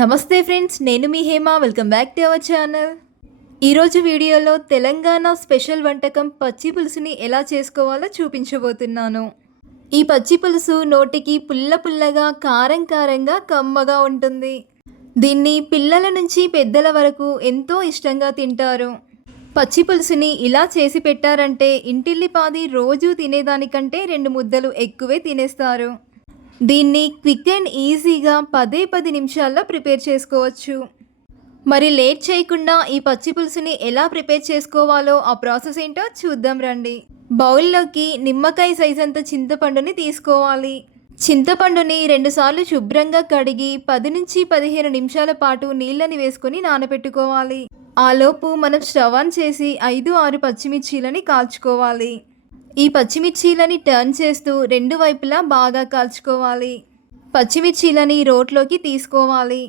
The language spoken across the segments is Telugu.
నమస్తే ఫ్రెండ్స్, నేను మీ Hema. Welcome back to our channel. ఈరోజు వీడియోలో తెలంగాణ స్పెషల్ వంటకం పచ్చి పులుసుని ఎలా చేసుకోవాలో చూపించబోతున్నాను. ఈ పచ్చి పులుసు నోటికి పుల్ల పుల్లగా, కారం కారంగా, కమ్మగా ఉంటుంది. దీన్ని పిల్లల నుంచి పెద్దల వరకు ఎంతో ఇష్టంగా తింటారు. పచ్చి పులుసుని ఇలా చేసి పెట్టారంటే ఇంటిల్లిపాది రోజు తినేదానికంటే 2 ముద్దలు ఎక్కువే తినేస్తారు. దీన్ని క్విక్ అండ్ ఈజీగా 10 నిమిషాల్లో ప్రిపేర్ చేసుకోవచ్చు. మరి లేట్ చేయకుండా ఈ పచ్చి పులుసుని ఎలా ప్రిపేర్ చేసుకోవాలో ఆ ప్రాసెస్ ఏంటో చూద్దాం రండి. బౌల్లోకి నిమ్మకాయ సైజ్ అంత చింతపండుని తీసుకోవాలి. చింతపండుని 2 సార్లు శుభ్రంగా కడిగి 10 నుంచి 15 నిమిషాల పాటు నీళ్ళని వేసుకొని నానబెట్టుకోవాలి. ఆలోపు మనం స్టవ్ ఆన్ చేసి 5-6 పచ్చిమిర్చీలని కాల్చుకోవాలి. ఈ పచ్చిమిర్చీలని టర్న్ చేస్తూ 2 వైపులా బాగా కాల్చుకోవాలి. పచ్చిమిర్చీలని రోట్లోకి తీసుకోవాలి.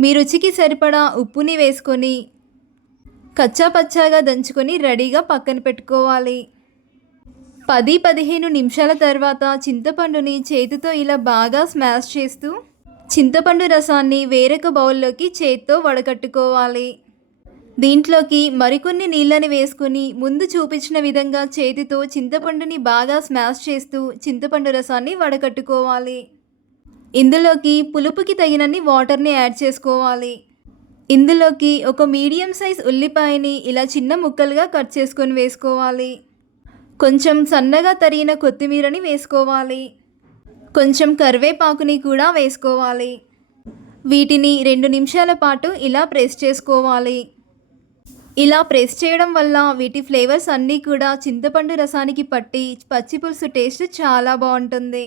మీ రుచికి సరిపడా ఉప్పుని వేసుకొని కచ్చా పచ్చాగా దంచుకొని రెడీగా పక్కన పెట్టుకోవాలి. 10-15 నిమిషాల తర్వాత చింతపండుని చేతితో ఇలా బాగా స్మాష్ చేస్తూ చింతపండు రసాన్ని వేరొక బౌల్లోకి చేత్తో వడకట్టుకోవాలి. దీంట్లోకి మరికొన్ని నీళ్ళని వేసుకుని ముందు చూపించిన విధంగా చేతితో చింతపండుని బాగా స్మాష్ చేస్తూ చింతపండు రసాన్ని వడకట్టుకోవాలి. ఇందులోకి పులుపుకి తగినన్ని వాటర్ని యాడ్ చేసుకోవాలి. ఇందులోకి ఒక మీడియం సైజ్ ఉల్లిపాయని ఇలా చిన్న ముక్కలుగా కట్ చేసుకొని వేసుకోవాలి. కొంచెం సన్నగా తరిగిన కొత్తిమీరని వేసుకోవాలి. కొంచెం కరివేపాకుని కూడా వేసుకోవాలి. వీటిని 2 నిమిషాల పాటు ఇలా ప్రెస్ చేసుకోవాలి. ఇలా ప్రెస్ చేయడం వల్ల వీటి ఫ్లేవర్స్ అన్నీ కూడా చింతపండు రసానికి పట్టి పచ్చి పులుసు టేస్ట్ చాలా బాగుంటుంది.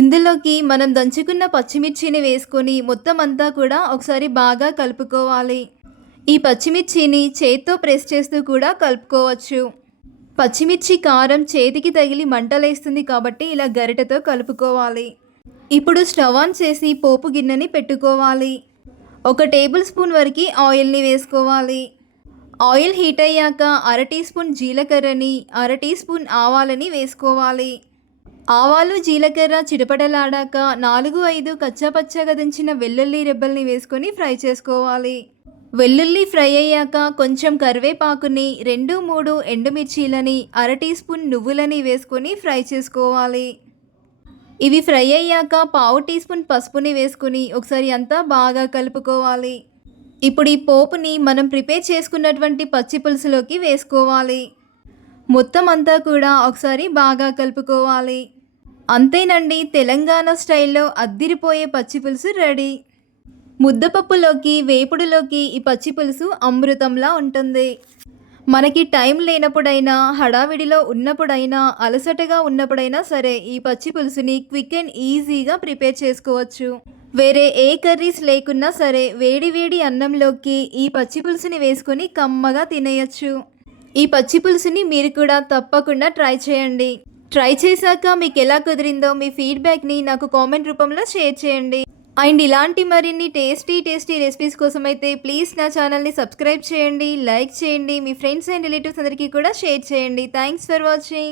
ఇందులోకి మనం దంచుకున్న పచ్చిమిర్చిని వేసుకొని మొత్తం అంతా కూడా ఒకసారి బాగా కలుపుకోవాలి. ఈ పచ్చిమిర్చిని చేత్తో ప్రెస్ చేస్తూ కూడా కలుపుకోవచ్చు. పచ్చిమిర్చి కారం చేతికి తగిలి మంటలేస్తుంది కాబట్టి ఇలా గరిటెతో కలుపుకోవాలి. ఇప్పుడు స్టవ్ ఆన్ చేసి పోపు గిన్నెని పెట్టుకోవాలి. 1 టేబుల్ స్పూన్ వరకు ఆయిల్ని వేసుకోవాలి. ఆయిల్ హీట్ అయ్యాక 1/2 టీ స్పూన్ జీలకర్రని, 1/2 టీ స్పూన్ ఆవాలని వేసుకోవాలి. ఆవాలు జీలకర్ర చిటపటలాడాక 4-5 కచ్చాపచ్చాగా దంచిన వెల్లుల్లి రెబ్బల్ని వేసుకొని ఫ్రై చేసుకోవాలి. వెల్లుల్లి ఫ్రై అయ్యాక కొంచెం కరివేపాకుని, 2-3 ఎండుమిర్చీలని, 1/2 టీ స్పూన్ నువ్వులని వేసుకొని ఫ్రై చేసుకోవాలి. ఇవి ఫ్రై అయ్యాక 1/4 టీ స్పూన్ పసుపుని వేసుకొని ఒకసారి అంతా బాగా కలుపుకోవాలి. ఇప్పుడు ఈ పోపుని మనం ప్రిపేర్ చేసుకున్నటువంటి పచ్చి పులుసులోకి వేసుకోవాలి. మొత్తం అంతా కూడా ఒకసారి బాగా కలుపుకోవాలి. అంతేనండి, తెలంగాణ స్టైల్లో అద్దిరిపోయే పచ్చి పులుసు రెడీ. ముద్దపప్పులోకి, వేపుడులోకి ఈ పచ్చి పులుసు అమృతంలా ఉంటుంది. మనకి టైం లేనప్పుడైనా, హడావిడిలో ఉన్నప్పుడైనా, అలసటగా ఉన్నప్పుడైనా సరే ఈ పచ్చి పులుసుని క్విక్ అండ్ ఈజీగా ప్రిపేర్ చేసుకోవచ్చు. వేరే ఏ కర్రీస్ లేకున్నా సరే వేడి వేడి అన్నంలోకి ఈ పచ్చి పులుసుని వేసుకొని కమ్మగా తినేయచ్చు. ఈ పచ్చి పులుసుని మీరు కూడా తప్పకుండా ట్రై చేయండి. ట్రై చేశాక మీకు ఎలా కుదిరిందో మీ ఫీడ్బ్యాక్ని నాకు కామెంట్ రూపంలో షేర్ చేయండి. అండ్ ఇలాంటి మరిన్ని టేస్టీ రెసిపీస్ కోసం అయితే ప్లీజ్ నా ఛానల్ని సబ్స్క్రైబ్ చేయండి, లైక్ చేయండి, మీ ఫ్రెండ్స్ అండ్ రిలేటివ్స్ అందరికీ కూడా షేర్ చేయండి. Thanks for watching.